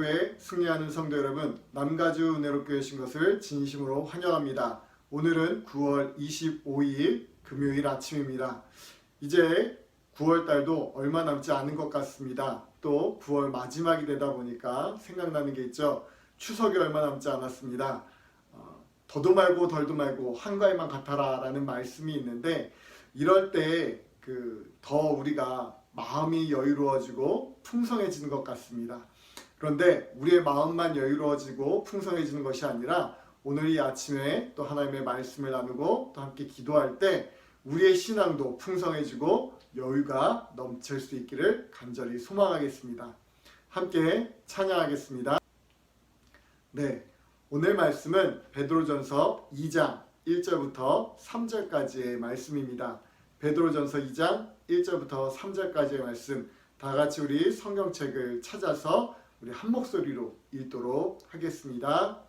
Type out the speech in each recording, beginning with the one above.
희망교회 승리하는 성도 여러분, 남가주 은혜롭교회 오신 것을 진심으로 환영합니다. 오늘은 9월 25일 금요일 아침입니다. 이제 9월달도 얼마 남지 않은 것 같습니다. 또 9월 마지막이 되다 보니까 생각나는 게 있죠. 추석이 얼마 남지 않았습니다. 더도 말고 덜도 말고 한가위만 같아라 라는 말씀이 있는데, 이럴 때 더 우리가 마음이 여유로워지고 풍성해지는 것 같습니다. 그런데 우리의 마음만 여유로워지고 풍성해지는 것이 아니라 오늘 이 아침에 또 하나님의 말씀을 나누고 또 함께 기도할 때 우리의 신앙도 풍성해지고 여유가 넘칠 수 있기를 간절히 소망하겠습니다. 함께 찬양하겠습니다. 네, 오늘 말씀은 베드로전서 2장 1절부터 3절까지의 말씀입니다. 베드로전서 2장 1절부터 3절까지의 말씀, 다 같이 우리 성경책을 찾아서 우리 한 목소리로 읽도록 하겠습니다.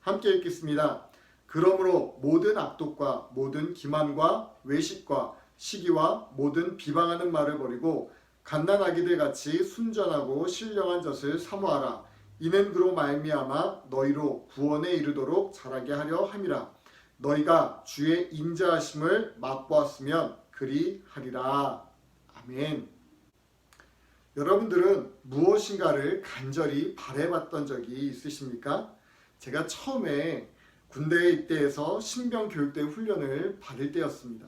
함께 읽겠습니다. 그러므로 모든 악독과 모든 기만과 외식과 시기와 모든 비방하는 말을 버리고 갓난아기들 같이 순전하고 신령한 젖을 사모하라. 이는 그로 말미암아 너희로 구원에 이르도록 자라게 하려 함이라. 너희가 주의 인자하심을 맛보았으면 그리하리라. 아멘. 여러분들은 무엇인가를 간절히 바라봤던 적이 있으십니까? 제가 처음에 군대에 입대해서 신병 교육대 훈련을 받을 때였습니다.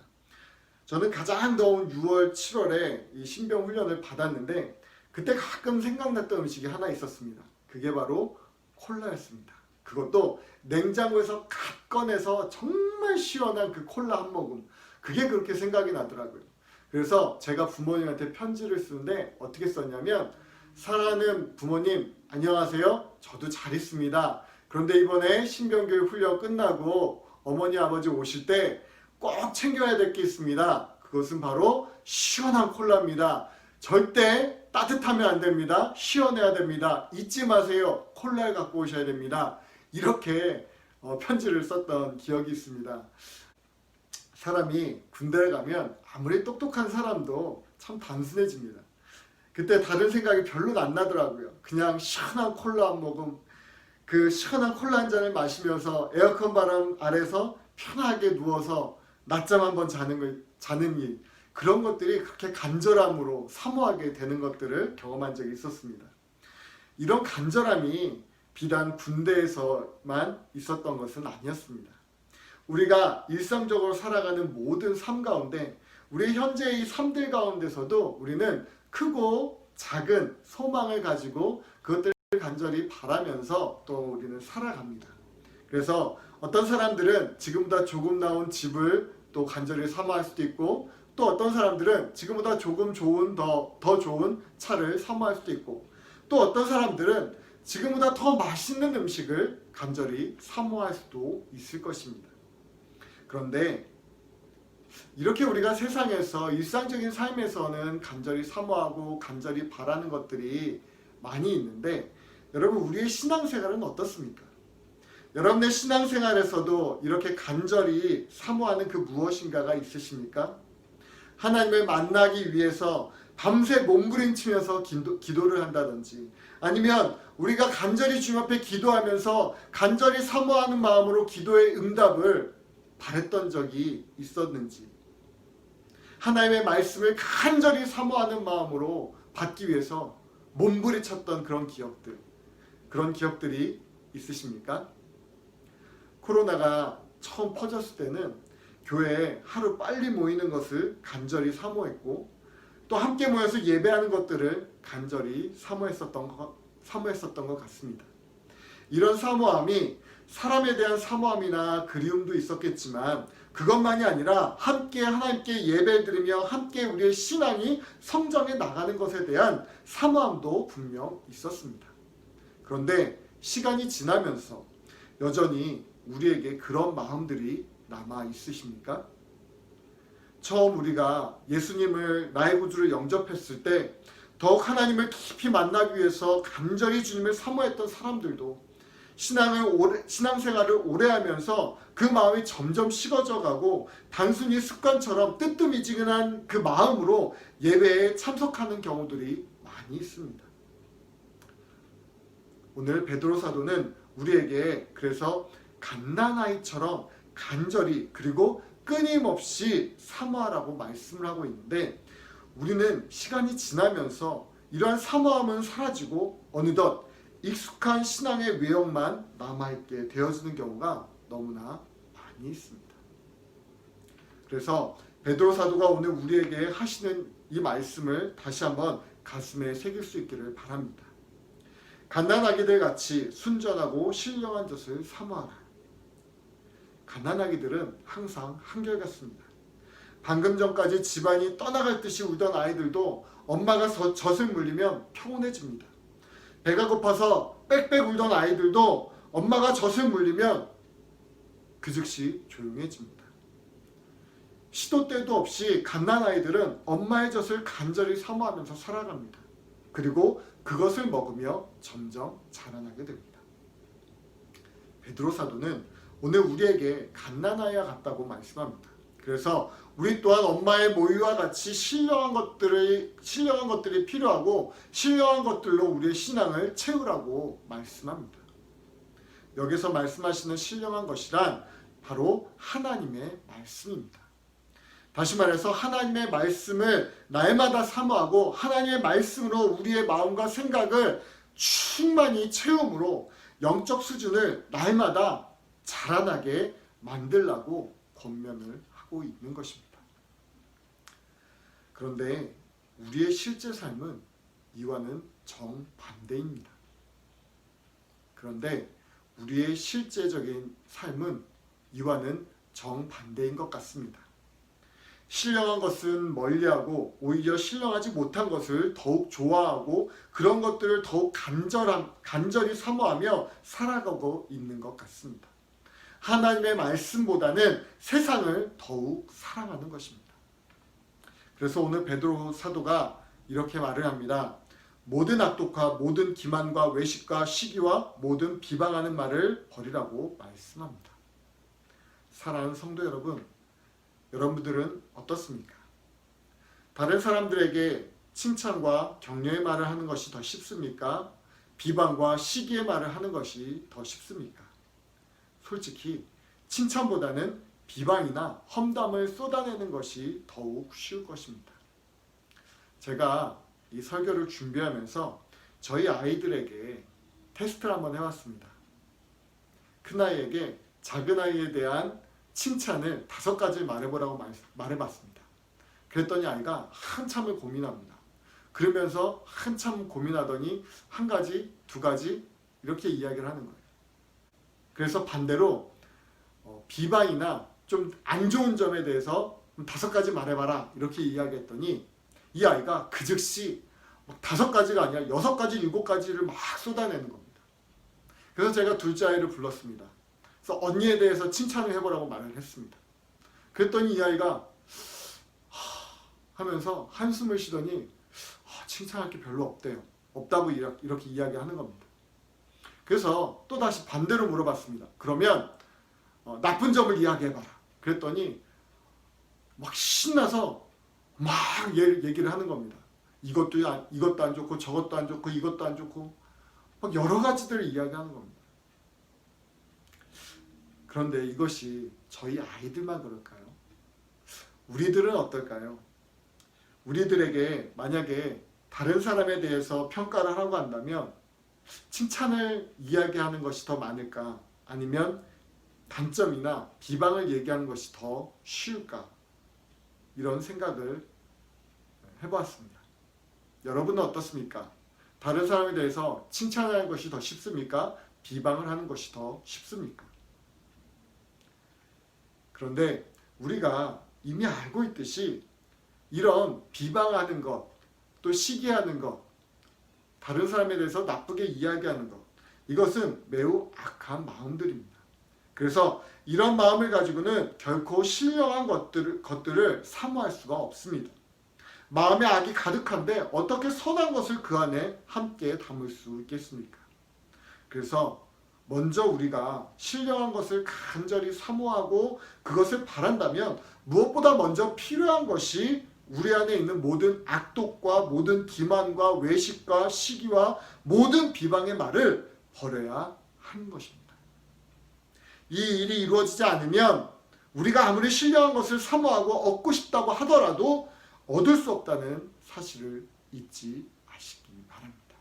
저는 가장 더운 6월, 7월에 이 신병 훈련을 받았는데, 그때 가끔 생각났던 음식이 하나 있었습니다. 그게 바로 콜라였습니다. 그것도 냉장고에서 갓 꺼내서 정말 시원한 그 콜라 한 모금, 그게 그렇게 생각이 나더라고요. 그래서 제가 부모님한테 편지를 쓰는데 어떻게 썼냐면, 사랑하는 부모님, 안녕하세요. 저도 잘 있습니다. 그런데 이번에 신병교육 훈련 끝나고 어머니 아버지 오실 때 꼭 챙겨야 될 게 있습니다. 그것은 바로 시원한 콜라입니다. 절대 따뜻하면 안 됩니다. 시원해야 됩니다. 잊지 마세요. 콜라를 갖고 오셔야 됩니다. 이렇게 편지를 썼던 기억이 있습니다. 사람이 군대에 가면 아무리 똑똑한 사람도 참 단순해집니다. 그때 다른 생각이 별로 안 나더라고요. 그냥 시원한 콜라 한 모금, 그 시원한 콜라 한 잔을 마시면서 에어컨 바람 아래서 편하게 누워서 낮잠 한번 자는 일, 그런 것들이 그렇게 간절함으로 사모하게 되는 것들을 경험한 적이 있었습니다. 이런 간절함이 비단 군대에서만 있었던 것은 아니었습니다. 우리가 일상적으로 살아가는 모든 삶 가운데, 우리 현재의 삶들 가운데서도 우리는 크고 작은 소망을 가지고 그것들을 간절히 바라면서 또 우리는 살아갑니다. 그래서 어떤 사람들은 지금보다 조금 나은 집을 또 간절히 사모할 수도 있고, 또 어떤 사람들은 지금보다 조금 좋은 더 좋은 차를 사모할 수도 있고, 또 어떤 사람들은 지금보다 더 맛있는 음식을 간절히 사모할 수도 있을 것입니다. 그런데 이렇게 우리가 세상에서 일상적인 삶에서는 간절히 사모하고 간절히 바라는 것들이 많이 있는데, 여러분, 우리의 신앙생활은 어떻습니까? 여러분의 신앙생활에서도 이렇게 간절히 사모하는 그 무엇인가가 있으십니까? 하나님을 만나기 위해서 밤새 몸부림치면서 기도를 한다든지, 아니면 우리가 간절히 주님 앞에 기도하면서 간절히 사모하는 마음으로 기도의 응답을 바랬던 적이 있었는지, 하나님의 말씀을 간절히 사모하는 마음으로 받기 위해서 몸부림쳤던 그런 기억들이 있으십니까? 코로나가 처음 퍼졌을 때는 교회에 하루 빨리 모이는 것을 간절히 사모했고, 또 함께 모여서 예배하는 것들을 간절히 사모했었던 것 같습니다. 이런 사모함이 사람에 대한 사모함이나 그리움도 있었겠지만, 그것만이 아니라 함께 하나님께 예배를 드리며 함께 우리의 신앙이 성장해 나가는 것에 대한 사모함도 분명 있었습니다. 그런데 시간이 지나면서 여전히 우리에게 그런 마음들이 남아 있으십니까? 처음 우리가 예수님을 나의 구주를 영접했을 때 더욱 하나님을 깊이 만나기 위해서 간절히 주님을 사모했던 사람들도 신앙생활을 오래 하면서 그 마음이 점점 식어져 가고 단순히 습관처럼 뜨뜻미지근한 그 마음으로 예배에 참석하는 경우들이 많이 있습니다. 오늘 베드로 사도는 우리에게 그래서 갓난아이처럼 간절히 그리고 끊임없이 사모하라고 말씀을 하고 있는데, 우리는 시간이 지나면서 이러한 사모함은 사라지고 어느덧 익숙한 신앙의 외형만 남아있게 되어지는 경우가 너무나 많이 있습니다. 그래서 베드로 사도가 오늘 우리에게 하시는 이 말씀을 다시 한번 가슴에 새길 수 있기를 바랍니다. 갓난아기들 같이 순전하고 신령한 젖을 사모하라. 갓난아기들은 항상 한결같습니다. 방금 전까지 집안이 떠나갈 듯이 울던 아이들도 엄마가 젖을 물리면 평온해집니다. 배가 고파서 빽빽 울던 아이들도 엄마가 젖을 물리면 그 즉시 조용해집니다. 시도 때도 없이 갓난아이들은 엄마의 젖을 간절히 사모하면서 살아갑니다. 그리고 그것을 먹으며 점점 자라나게 됩니다. 베드로 사도는 오늘 우리에게 갓난아이와 같다고 말씀합니다. 그래서 우리 또한 엄마의 모유와 같이 신령한 것들이 필요하고 신령한 것들로 우리의 신앙을 채우라고 말씀합니다. 여기서 말씀하시는 신령한 것이란 바로 하나님의 말씀입니다. 다시 말해서 하나님의 말씀을 날마다 사모하고 하나님의 말씀으로 우리의 마음과 생각을 충만히 채움으로 영적 수준을 날마다 자라나게 만들라고 권면을 하고 있는 것입니다. 그런데 우리의 실제 삶은 이와는 정반대입니다. 그런데 우리의 실제적인 삶은 이와는 정반대인 것 같습니다. 신령한 것은 멀리하고 오히려 신령하지 못한 것을 더욱 좋아하고 그런 것들을 더욱 간절히 사모하며 살아가고 있는 것 같습니다. 하나님의 말씀보다는 세상을 더욱 사랑하는 것입니다. 그래서 오늘 베드로 사도가 이렇게 말을 합니다. 모든 악독과 모든 기만과 외식과 시기와 모든 비방하는 말을 버리라고 말씀합니다. 사랑하는 성도 여러분, 여러분들은 어떻습니까? 다른 사람들에게 칭찬과 격려의 말을 하는 것이 더 쉽습니까? 비방과 시기의 말을 하는 것이 더 쉽습니까? 솔직히 칭찬보다는 비방이나 험담을 쏟아내는 것이 더욱 쉬울 것입니다. 제가 이 설교를 준비하면서 저희 아이들에게 테스트를 한번 해봤습니다. 큰아이에게 작은아이에 대한 칭찬을 5가지 말해보라고 말해봤습니다. 그랬더니 아이가 한참을 고민합니다. 그러면서 한참 고민하더니 1가지, 2가지 이렇게 이야기를 하는 거예요. 그래서 반대로 비방이나 좀 안 좋은 점에 대해서 5가지 말해봐라 이렇게 이야기했더니 이 아이가 그 즉시 5가지가 아니라 6가지, 7가지를 막 쏟아내는 겁니다. 그래서 제가 둘째 아이를 불렀습니다. 그래서 언니에 대해서 칭찬을 해보라고 말을 했습니다. 그랬더니 이 아이가 하면서 한숨을 쉬더니 칭찬할 게 별로 없대요. 없다고 이렇게 이야기하는 겁니다. 그래서 또다시 반대로 물어봤습니다. 그러면 나쁜 점을 이야기해봐라. 그랬더니 막 신나서 막 얘기를 하는 겁니다. 이것도 안 좋고 저것도 안 좋고 이것도 안 좋고 막 여러 가지들을 이야기하는 겁니다. 그런데 이것이 저희 아이들만 그럴까요? 우리들은 어떨까요? 우리들에게 만약에 다른 사람에 대해서 평가를 하라고 한다면 칭찬을 이야기하는 것이 더 많을까? 아니면 단점이나 비방을 얘기하는 것이 더 쉬울까? 이런 생각을 해보았습니다. 여러분은 어떻습니까? 다른 사람에 대해서 칭찬하는 것이 더 쉽습니까? 비방을 하는 것이 더 쉽습니까? 그런데 우리가 이미 알고 있듯이 이런 비방하는 것, 또 시기하는 것, 다른 사람에 대해서 나쁘게 이야기하는 것, 이것은 매우 악한 마음들입니다. 그래서 이런 마음을 가지고는 결코 신령한 것들을 사모할 수가 없습니다. 마음에 악이 가득한데 어떻게 선한 것을 그 안에 함께 담을 수 있겠습니까? 그래서 먼저 우리가 신령한 것을 간절히 사모하고 그것을 바란다면 무엇보다 먼저 필요한 것이 우리 안에 있는 모든 악독과 모든 기만과 외식과 시기와 모든 비방의 말을 버려야 하는 것입니다. 이 일이 이루어지지 않으면 우리가 아무리 신령한 것을 사모하고 얻고 싶다고 하더라도 얻을 수 없다는 사실을 잊지 마시기 바랍니다.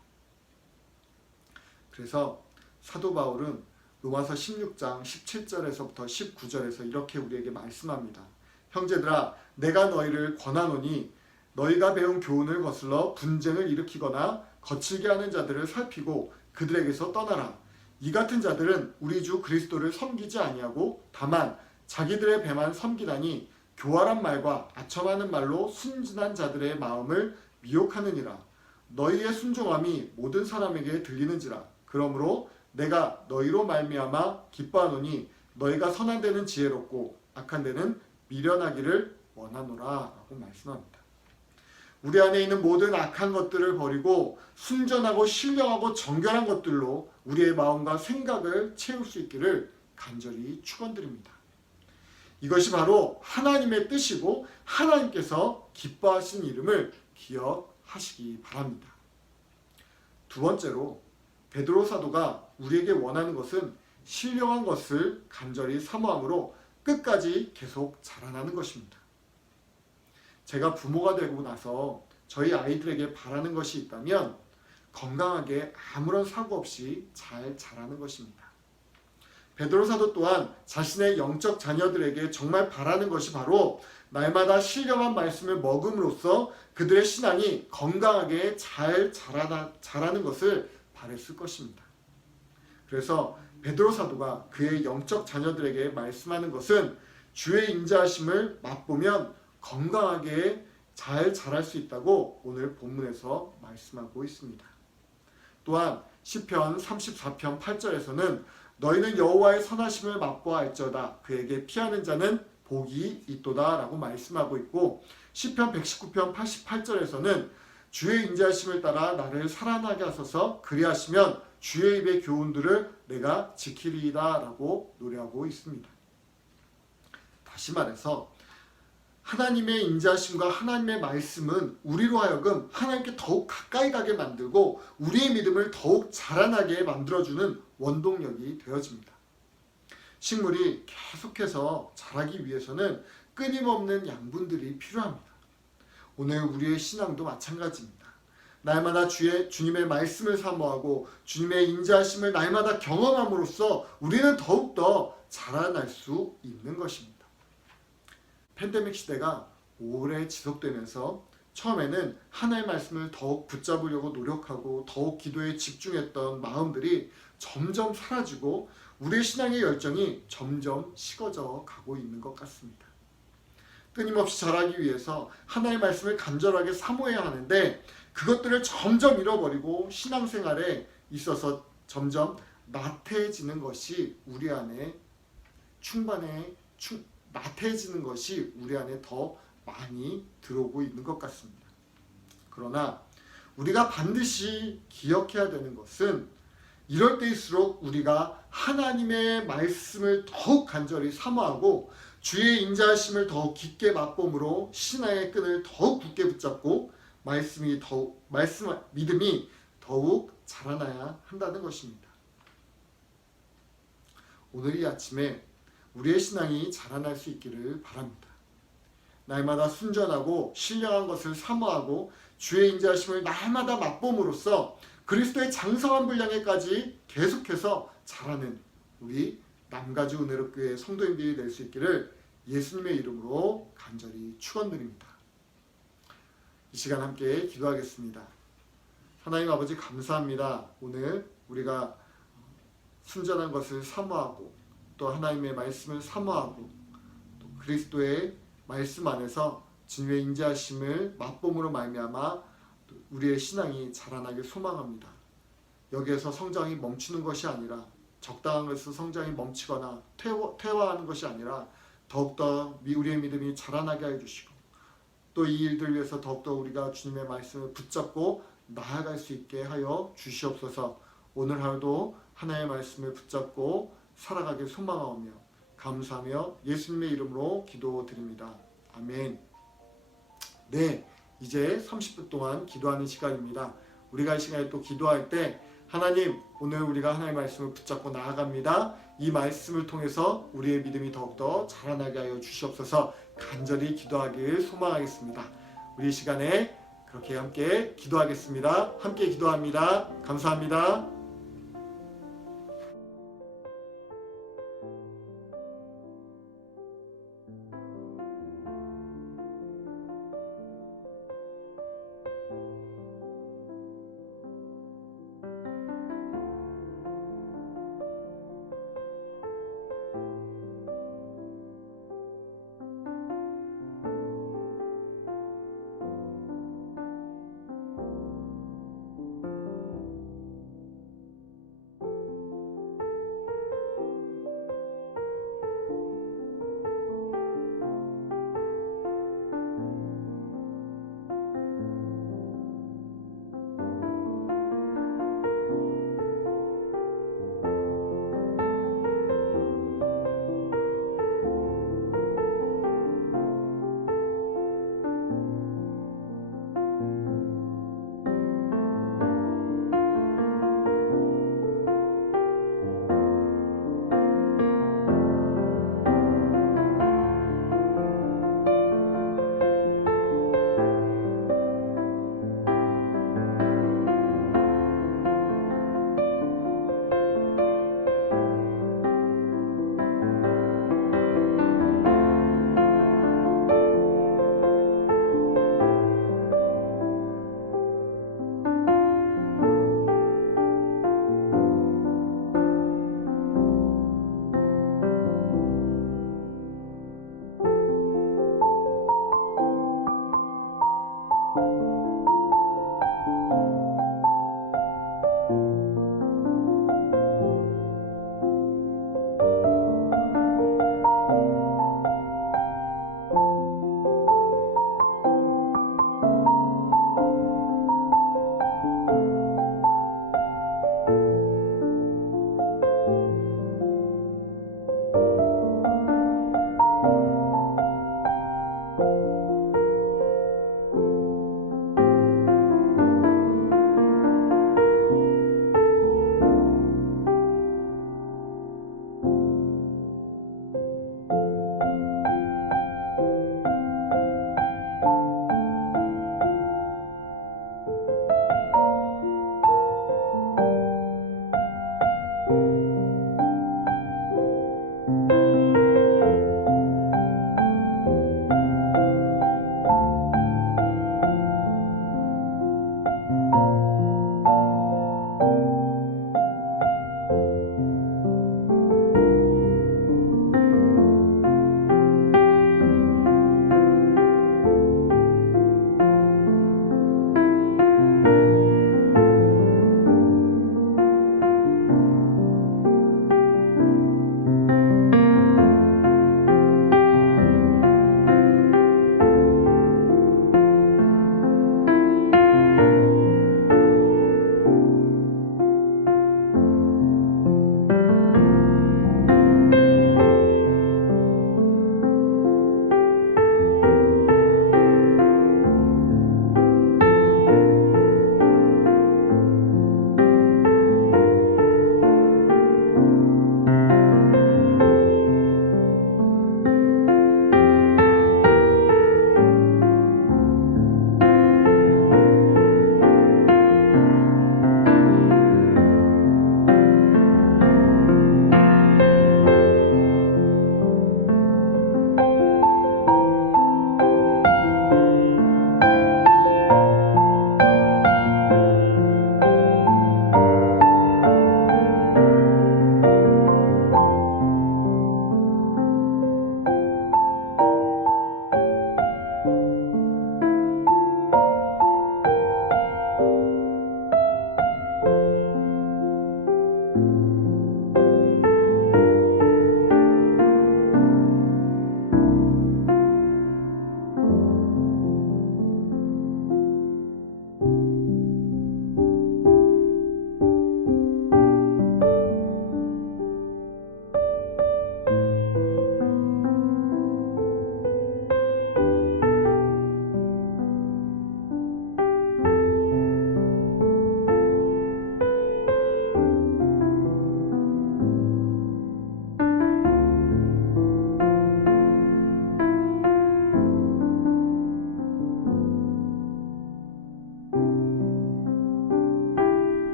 그래서 사도 바울은 로마서 16장 17절에서부터 19절에서 이렇게 우리에게 말씀합니다. 형제들아, 내가 너희를 권하노니 너희가 배운 교훈을 거슬러 분쟁을 일으키거나 거칠게 하는 자들을 살피고 그들에게서 떠나라. 이 같은 자들은 우리 주 그리스도를 섬기지 아니하고 다만 자기들의 배만 섬기다니 교활한 말과 아첨하는 말로 순진한 자들의 마음을 미혹하느니라. 너희의 순종함이 모든 사람에게 들리는지라. 그러므로 내가 너희로 말미암아 기뻐하노니 너희가 선한 데는 지혜롭고 악한 데는 미련하기를 원하노라 라고 말씀합니다. 우리 안에 있는 모든 악한 것들을 버리고 순전하고 신령하고 정결한 것들로 우리의 마음과 생각을 채울 수 있기를 간절히 축원드립니다. 이것이 바로 하나님의 뜻이고 하나님께서 기뻐하신 이름을 기억하시기 바랍니다. 두 번째로 베드로 사도가 우리에게 원하는 것은 신령한 것을 간절히 사모함으로 끝까지 계속 자라나는 것입니다. 제가 부모가 되고 나서 저희 아이들에게 바라는 것이 있다면 건강하게 아무런 사고 없이 잘 자라는 것입니다. 베드로 사도 또한 자신의 영적 자녀들에게 정말 바라는 것이 바로 날마다 신령한 말씀을 먹음으로써 그들의 신앙이 건강하게 잘 자라는 것을 바랬을 것입니다. 그래서 베드로 사도가 그의 영적 자녀들에게 말씀하는 것은 주의 인자하심을 맛보면 건강하게 잘 자랄 수 있다고 오늘 본문에서 말씀하고 있습니다. 또한 시편 34편 8절에서는 너희는 여호와의 선하심을 맛보아알지어다 그에게 피하는 자는 복이 있도다 라고 말씀하고 있고 시편 119편 88절에서는 주의 인자하심을 따라 나를 살아나게 하소서 그리하시면 주의 입의 교훈들을 내가 지키리이다 라고 노래하고 있습니다. 다시 말해서 하나님의 인자하심과 하나님의 말씀은 우리로 하여금 하나님께 더욱 가까이 가게 만들고 우리의 믿음을 더욱 자라나게 만들어주는 원동력이 되어집니다. 식물이 계속해서 자라기 위해서는 끊임없는 양분들이 필요합니다. 오늘 우리의 신앙도 마찬가지입니다. 날마다 주님의 말씀을 사모하고 주님의 인자하심을 날마다 경험함으로써 우리는 더욱더 자라날 수 있는 것입니다. 팬데믹 시대가 오래 지속되면서 처음에는 하나님의 말씀을 더욱 붙잡으려고 노력하고 더욱 기도에 집중했던 마음들이 점점 사라지고 우리의 신앙의 열정이 점점 식어져 가고 있는 것 같습니다. 끊임없이 자라기 위해서 하나님의 말씀을 간절하게 사모해야 하는데 그것들을 점점 잃어버리고 신앙생활에 있어서 점점 나태해지는 것이 우리 안에 나태해지는 것이 우리 안에 더 많이 들어오고 있는 것 같습니다. 그러나 우리가 반드시 기억해야 되는 것은 이럴 때일수록 우리가 하나님의 말씀을 더욱 간절히 사모하고 주의 인자하심을 더욱 깊게 맛봄으로 신앙의 끈을 더욱 굳게 붙잡고 믿음이 더욱 자라나야 한다는 것입니다. 오늘 이 아침에 우리의 신앙이 자라날 수 있기를 바랍니다. 날마다 순전하고 신령한 것을 사모하고 주의 인자하심을 날마다 맛봄으로써 그리스도의 장성한 분량에까지 계속해서 자라는 우리 남가주 은혜롭교회 성도님들이 될 수 있기를 예수님의 이름으로 간절히 축원드립니다. 이 시간 함께 기도하겠습니다. 하나님 아버지 감사합니다. 오늘 우리가 순전한 것을 사모하고 또 하나님의 말씀을 사모하고 또 그리스도의 말씀 안에서 주님의 인자하심을 맛봄으로 말미암아 우리의 신앙이 자라나길 소망합니다. 여기에서 성장이 멈추는 것이 아니라 적당한 것에서 성장이 멈추거나 퇴화하는 것이 아니라 더욱더 우리의 믿음이 자라나게 해주시고 또 이 일들 위해서 더욱더 우리가 주님의 말씀을 붙잡고 나아갈 수 있게 하여 주시옵소서. 오늘 하루도 하나님의 말씀을 붙잡고 살아가길 소망하오며 감사하며 예수님의 이름으로 기도드립니다. 아멘. 네, 이제 30분 동안 기도하는 시간입니다. 우리가 이 시간에 또 기도할 때 하나님, 오늘 우리가 하나님의 말씀을 붙잡고 나아갑니다. 이 말씀을 통해서 우리의 믿음이 더욱더 자라나게 하여 주시옵소서. 간절히 기도하길 소망하겠습니다. 우리 시간에 그렇게 함께 기도하겠습니다. 함께 기도합니다. 감사합니다.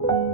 요